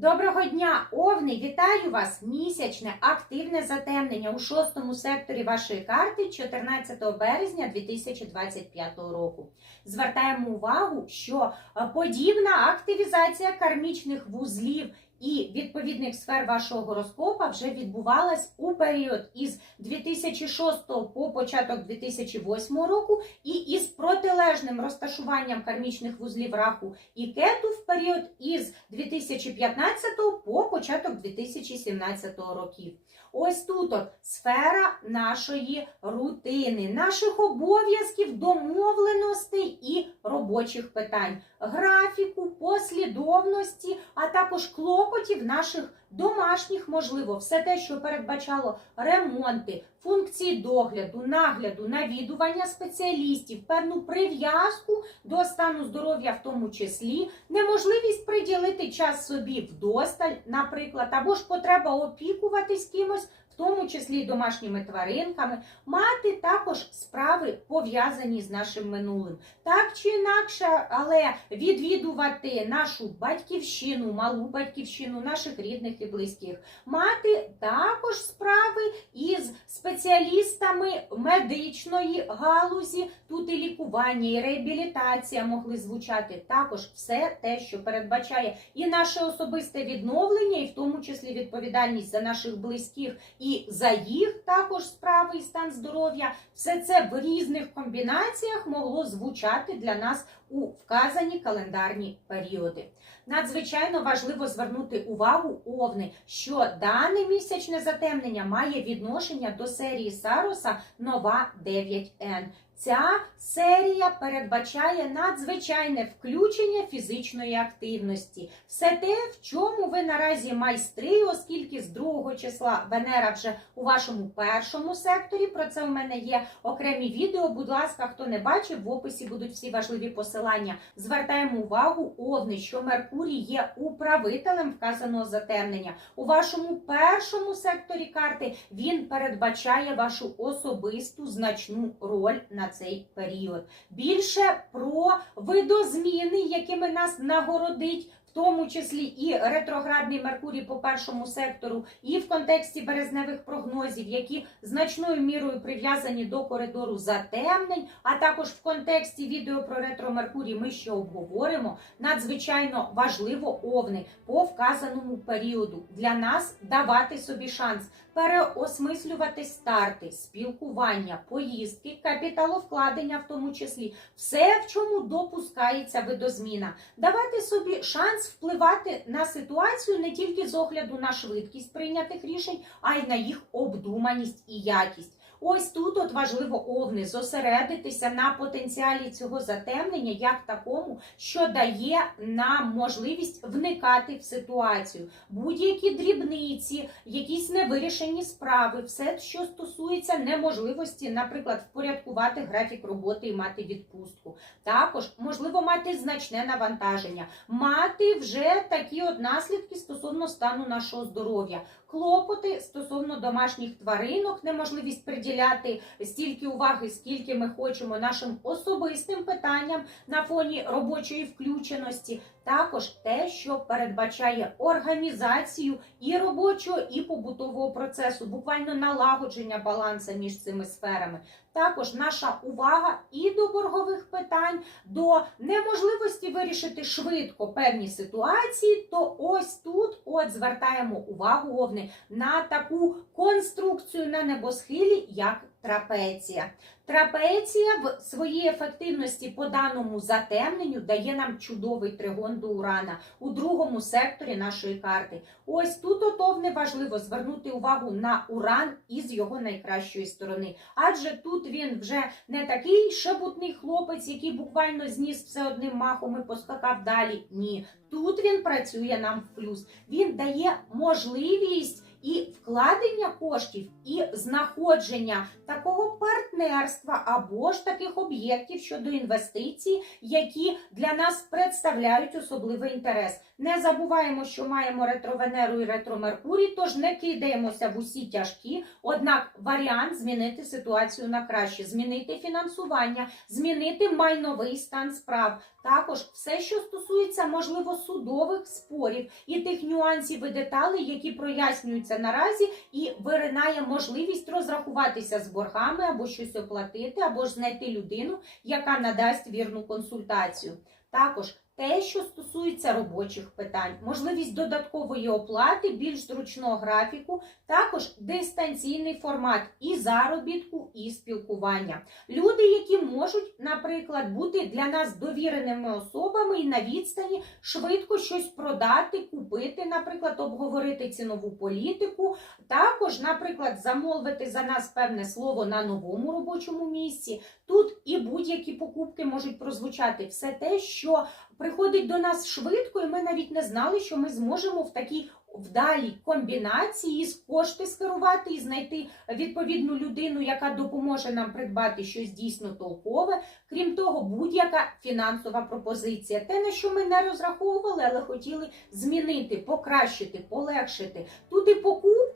Доброго дня, Овни! Вітаю вас! Місячне активне затемнення у шостому секторі вашої карти 14 березня 2025 року. Звертаємо увагу, що е, подібна активізація кармічних вузлів і відповідних сфер вашого гороскопа вже відбувалась у період із 2006 по початок 2008 року і із протилежним розташуванням кармічних вузлів раху і кету в період із 2015 по початок 2017 років. Ось тут от сфера нашої рутини, наших обов'язків, домовленостей і робочих питань, графіку, послідовності, а також клопотів наших домашніх, можливо, все те, що передбачало ремонти, функції догляду, нагляду, навідування спеціалістів, певну прив'язку до стану здоров'я, в тому числі, неможливість приділити час собі вдосталь, наприклад, або ж потреба опікуватись кимось. Тому числі домашніми тваринками, мати також справи пов'язані з нашим минулим. Так чи інакше, але відвідувати нашу батьківщину, малу батьківщину, наших рідних і близьких, мати також справи із спеціалістами медичної галузі. Тут і лікування, і реабілітація могли звучати. Також все те, що передбачає і наше особисте відновлення, і в тому числі відповідальність за наших близьких і за їх також справи і стан здоров'я. Все це в різних комбінаціях могло звучати для нас у вказані календарні періоди. Надзвичайно важливо звернути увагу овни, що дане місячне затемнення має відношення до серії Сароса Нова 9N. Ця серія передбачає надзвичайне включення фізичної активності. Все те, в чому ви наразі майстри, оскільки з 2 числа Венера вже у вашому першому секторі. Про це у мене є окремі відео. Будь ласка, хто не бачив, в описі будуть всі важливі посилання. Звертаємо увагу, овни, що Меркурій є управителем вказаного затемнення. У вашому першому секторі карти він передбачає вашу особисту значну роль на цей період. Більше про видозміни, якими нас нагородить. В тому числі і ретроградний Меркурій по першому сектору, і в контексті березневих прогнозів, які значною мірою прив'язані до коридору затемнень, а також в контексті відео про ретро Меркурій ми ще обговоримо. Надзвичайно важливо овни по вказаному періоду для нас давати собі шанс переосмислювати старти, спілкування, поїздки, капіталовкладення, в тому числі, все, в чому допускається видозміна, давати собі шанс впливати на ситуацію не тільки з огляду на швидкість прийнятих рішень, а й на їх обдуманість і якість. Ось тут от важливо овни зосередитися на потенціалі цього затемнення, як такому, що дає нам можливість вникати в ситуацію. Будь-які дрібниці, якісь невирішені справи, все, що стосується неможливості, наприклад, впорядкувати графік роботи і мати відпустку. Також можливо мати значне навантаження, мати вже такі от наслідки стосовно стану нашого здоров'я. Клопоти стосовно домашніх тваринок, неможливість приділяти стільки уваги, скільки ми хочемо нашим особистим питанням на фоні робочої включеності. Також те, що передбачає організацію і робочого, і побутового процесу, буквально налагодження балансу між цими сферами. Також наша увага і до боргових питань, до неможливості вирішити швидко певні ситуації, то ось тут от звертаємо увагу головне, на таку конструкцію на небосхилі, як трапеція. Трапеція в своїй ефективності по даному затемненню дає нам чудовий тригон до урана у другому секторі нашої карти. Ось тут отовне важливо звернути увагу на уран із його найкращої сторони. Адже тут він вже не такий шебутний хлопець, який буквально зніс все одним махом і поскакав далі. Ні, тут він працює нам в плюс. Він дає можливість і вкладення коштів, і знаходження такого партнерства або ж таких об'єктів щодо інвестицій, які для нас представляють особливий інтерес. Не забуваємо, що маємо ретровенеру і ретромеркурій, тож не кидаємося в усі тяжкі. Однак варіант змінити ситуацію на краще, змінити фінансування, змінити майновий стан справ. Також все, що стосується можливо судових спорів і тих нюансів і деталей, які прояснюються наразі, і виринає можливість розрахуватися з боргами або щось оплатити, або ж знайти людину, яка надасть вірну консультацію. Також те, що стосується робочих питань, можливість додаткової оплати, більш зручного графіку, також дистанційний формат і заробітку, і спілкування. Люди, які можуть, наприклад, бути для нас довіреними особами і на відстані швидко щось продати, купити, наприклад, обговорити цінову політику, також, наприклад, замовити за нас певне слово на новому робочому місці. Тут і будь-які покупки можуть прозвучати все те, що приходить до нас швидко, і ми навіть не знали, що ми зможемо в такій вдалій комбінації з кошти скерувати і знайти відповідну людину, яка допоможе нам придбати щось дійсно толкове. Крім того, будь-яка фінансова пропозиція, те, на що ми не розраховували, але хотіли змінити, покращити, полегшити. Тут і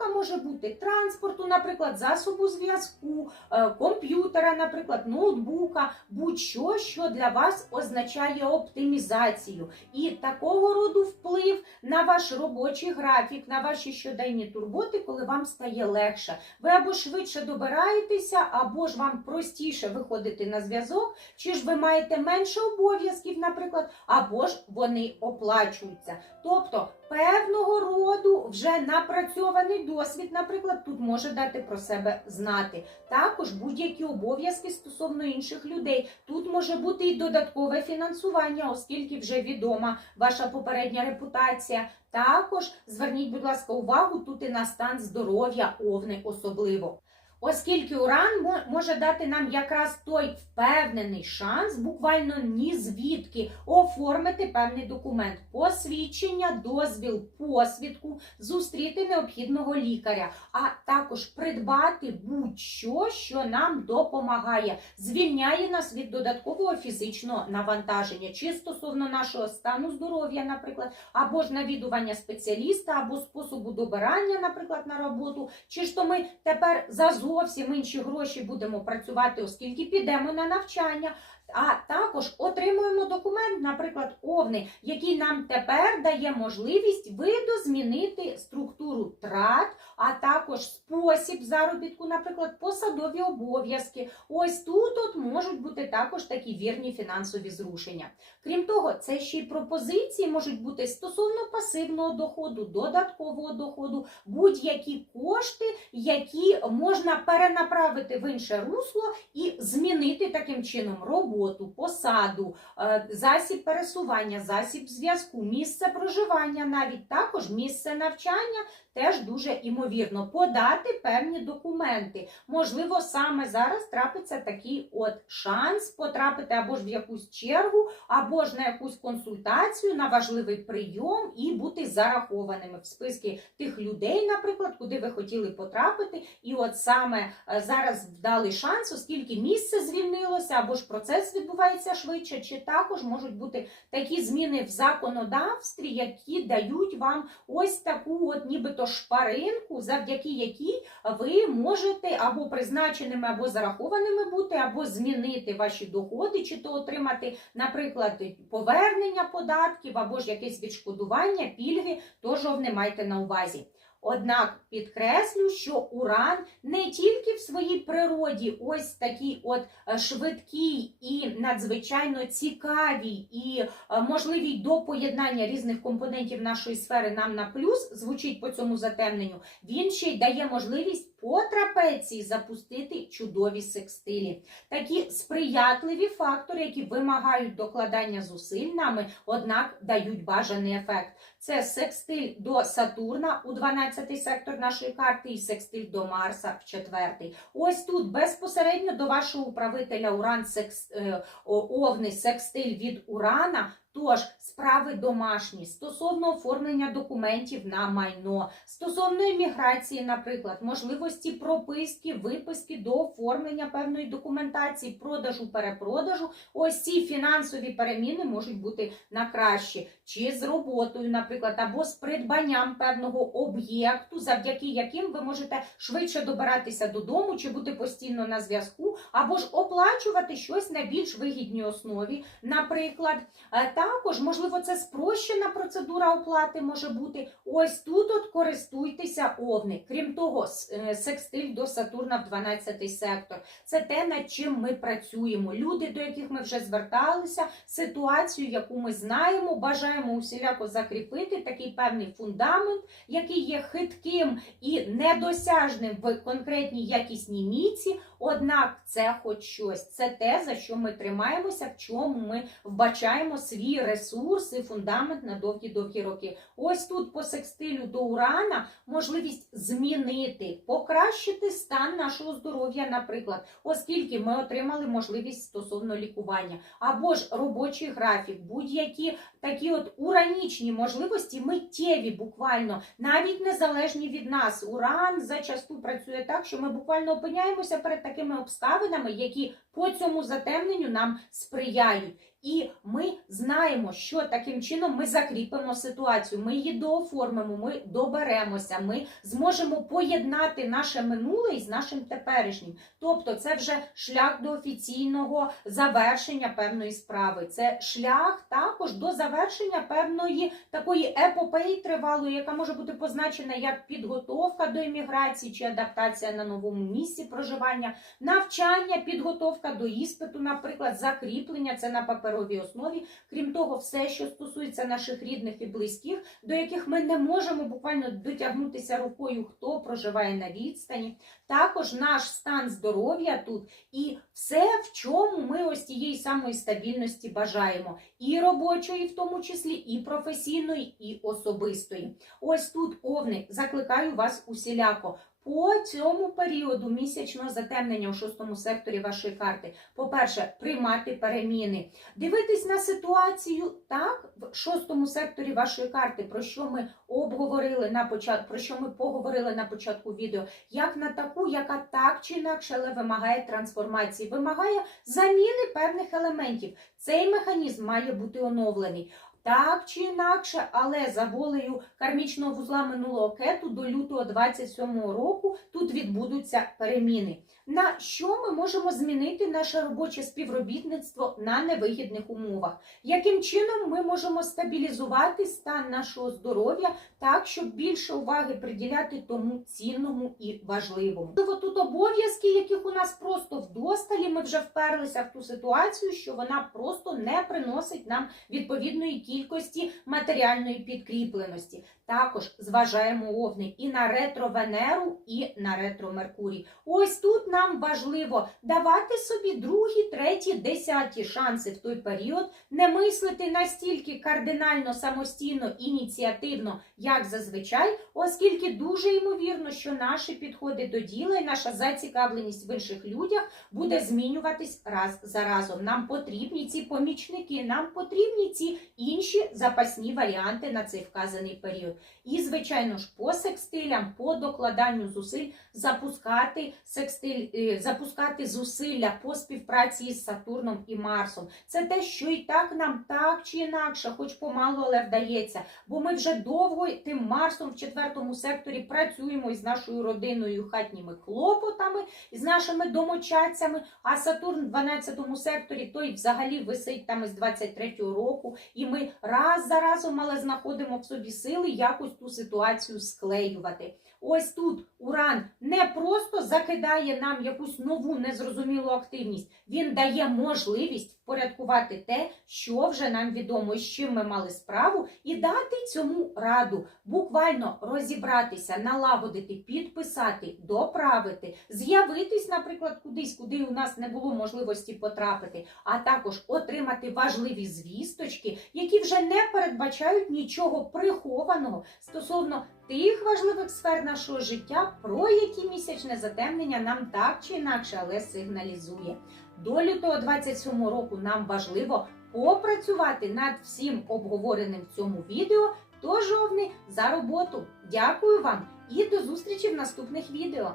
покупка може бути транспорту, наприклад, засобу зв'язку, е, комп'ютера, наприклад, ноутбука, будь-що, що для вас означає оптимізацію. І такого роду вплив на ваш робочий графік, на ваші щоденні турботи, коли вам стає легше. Ви або швидше добираєтеся, або ж вам простіше виходити на зв'язок, чи ж ви маєте менше обов'язків, наприклад, або ж вони оплачуються. Тобто певного роду вже напрацьований досвід, наприклад, тут може дати про себе знати. Також будь-які обов'язки стосовно інших людей. Тут може бути і додаткове фінансування, оскільки вже відома ваша попередня репутація. Також зверніть, будь ласка, увагу тут і на стан здоров'я овни особливо. Оскільки уран може дати нам якраз той впевнений шанс, буквально ні звідки оформити певний документ, посвідчення, дозвіл, посвідку, зустріти необхідного лікаря, а також придбати будь-що, що нам допомагає, звільняє нас від додаткового фізичного навантаження, чи стосовно нашого стану здоров'я, наприклад, або ж навідування спеціаліста, або способу добирання, наприклад, на роботу, чи ж то ми тепер за зовсім інші гроші будемо працювати, оскільки підемо на навчання. А також отримуємо документ, наприклад, овни, який нам тепер дає можливість видозмінити структуру трат, а також спосіб заробітку, наприклад, посадові обов'язки. Ось тут от можуть бути також такі вірні фінансові зрушення. Крім того, це ще й пропозиції можуть бути стосовно пасивного доходу, додаткового доходу, будь-які кошти, які можна перенаправити в інше русло і змінити таким чином роботу, посаду, е, засіб пересування, засіб зв'язку, місце проживання, навіть також місце навчання. Теж дуже імовірно подати певні документи. Можливо, саме зараз трапиться такий от шанс потрапити або ж в якусь чергу, або ж на якусь консультацію, на важливий прийом і бути зарахованими в списки тих людей, наприклад, куди ви хотіли потрапити. І от саме е, зараз вдалий шанс, оскільки місце звільнилося, або ж процес відбувається швидше, чи також можуть бути такі зміни в законодавстві, які дають вам ось таку, от нібито шпаринку, завдяки якій ви можете або призначеними, або зарахованими бути, або змінити ваші доходи, чи то отримати, наприклад, повернення податків, або ж якесь відшкодування, пільги, тож не майте на увазі. Однак підкреслю, що уран не тільки в своїй природі ось такий от е, швидкий і надзвичайно цікавій і можливий можливій до поєднання різних компонентів нашої сфери нам на плюс звучить по цьому затемненню. Він ще й дає можливість по трапеції запустити чудові секстилі. Такі сприятливі фактори, які вимагають докладання зусиль нами, однак дають бажаний ефект. Це секстиль до Сатурна у 12-й сектор нашої карти, і секстиль до Марса в 4-й. Ось тут безпосередньо до вашого управителя Уран секс, е, Овни секстиль від Урана Тож справи домашні стосовно оформлення документів на майно, стосовно імміграції, наприклад, можливості прописки, виписки до оформлення певної документації, продажу, перепродажу. Ось ці фінансові переміни можуть бути на краще, чи з роботою, наприклад, або з придбанням певного об'єкту, завдяки яким ви можете швидше добиратися додому, чи бути постійно на зв'язку, або ж оплачувати щось на більш вигідній основі, наприклад. Е, Також, можливо, це спрощена процедура оплати може бути. Ось тут от користуйтеся овни. Крім того, е, секстиль до Сатурна в 12 сектор. Це те, над чим ми працюємо. Люди, до яких ми вже зверталися, ситуацію, яку ми знаємо, бажаємо усіляко закріпити такий певний фундамент, який є хитким і недосяжним в конкретній якісній міці. Однак це хоч щось, це те, за що ми тримаємося, в чому ми вбачаємо свій ресурс і фундамент на довгі-довгі роки. Ось тут по секстилю до урана можливість змінити, покращити стан нашого здоров'я, наприклад, оскільки ми отримали можливість стосовно лікування, або ж робочий графік, будь-які такі от уранічні можливості, миттєві, буквально, навіть незалежні від нас. Уран зачасту працює так, що ми буквально опиняємося перед такими обставинами, які по цьому затемненню нам сприяють. І ми знаємо, що таким чином ми закріпимо ситуацію, ми її дооформимо, ми доберемося, ми зможемо поєднати наше минуле із нашим теперішнім. Тобто, це вже шлях до офіційного завершення певної справи. Це шлях також до завершення певної такої епопеї тривалої, яка може бути позначена як підготовка до імміграції чи адаптація на новому місці проживання, навчання, підготовка до іспиту, наприклад, закріплення це на паперовій основі. Крім того, все, що стосується наших рідних і близьких, до яких ми не можемо буквально дотягнутися рукою, хто проживає на відстані. Також наш стан здоров'я тут і все, в чому ми ось тієї самої стабільності бажаємо, і робочої, в тому числі, і професійної, і особистої. Ось тут овни закликаю вас усіляко. По цьому періоду місячного затемнення у шостому секторі вашої карти, по-перше, приймати переміни, дивитись на ситуацію так в шостому секторі вашої карти, про що ми обговорили на початку, про що ми поговорили на початку відео, як на таку, яка так чи інакше, але вимагає трансформації, вимагає заміни певних елементів. Цей механізм має бути оновлений. Так чи інакше, але за волею кармічного вузла минулого кету до лютого 27-го року тут відбудуться переміни. На що ми можемо змінити наше робоче співробітництво на невигідних умовах? Яким чином ми можемо стабілізувати стан нашого здоров'я так, щоб більше уваги приділяти тому цінному і важливому? Тут обов'язки, яких у нас просто вдосталі, ми вже вперлися в ту ситуацію, що вона просто не приносить нам відповідної кількості матеріальної підкріпленості. Також зважаємо овни і на ретро-Венеру, і на ретро-Меркурій. Ось тут нам важливо давати собі другі, треті, десяті шанси в той період, не мислити настільки кардинально самостійно, ініціативно, як зазвичай, оскільки дуже ймовірно, що наші підходи до діла і наша зацікавленість в інших людях буде змінюватись раз за разом. Нам потрібні ці помічники, нам потрібні ці інші запасні варіанти на цей вказаний період. І, звичайно ж, по секстилям, по докладанню зусиль запускати секстиль, запускати зусилля по співпраці із Сатурном і Марсом. Це те, що і так нам так чи інакше, хоч помалу, але вдається. Бо ми вже довго тим Марсом в четвертому секторі працюємо із нашою родиною, хатніми клопотами, з нашими домочадцями. А Сатурн в 12 секторі той взагалі висить там із 23-го року. І ми раз за разом але знаходимо в собі сили якось ту ситуацію склеювати. Ось тут Уран не просто закидає нам якусь нову незрозумілу активність, він дає можливість впорядкувати те, що вже нам відомо, з чим ми мали справу, і дати цьому раду, буквально розібратися, налагодити, підписати, доправити, з'явитись, наприклад, кудись, куди у нас не було можливості потрапити, а також отримати важливі звісточки, які вже не передбачають нічого прихованого стосовно тих важливих сфер нашого життя, про які місячне затемнення нам так чи інакше, але сигналізує. До лютого 27 року нам важливо попрацювати над всім обговореним в цьому відео, Тож, жовни за роботу. Дякую вам і до зустрічі в наступних відео.